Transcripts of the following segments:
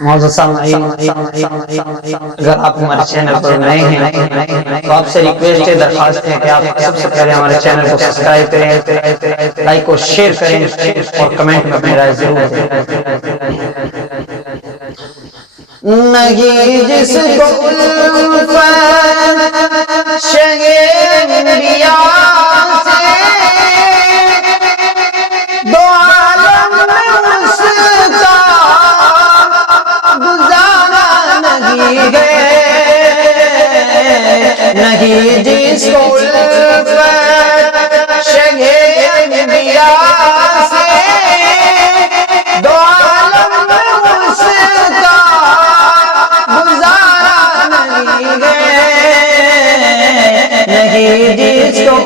معزز سامعین، اگر آپ ہمارے چینل پر نئے ہیں تو آپ سے ریکویسٹ ہے، درخواست ہے کہ آپ سب سے پہلے ہمارے چینل کو سبسکرائب کریں، لائک اور شیئر کریں اور کمنٹ میں اپنی رائے ضرور دیں۔ نہیں جس کو الفت شہ انبیاء سے دو عالم میں اس کا گزارا نہیں ہے، نہیں جس کو الفت شہ انبیاء سے دو عالم میں اس کا گزارا نہیں ہے، نہیں جس کو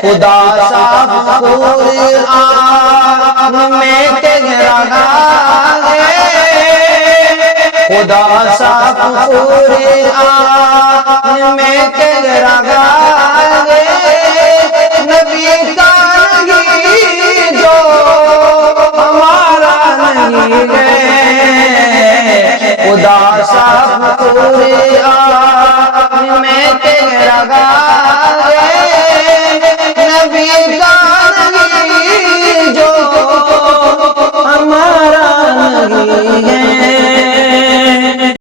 خدا صاحب قرآن میں کہہ رہا ہے، خدا صاحب قرآن میں کہہ رہا ہے، نبی کا نہیں جو ہمارا نہیں ہے، خدا صاحب قرآن میں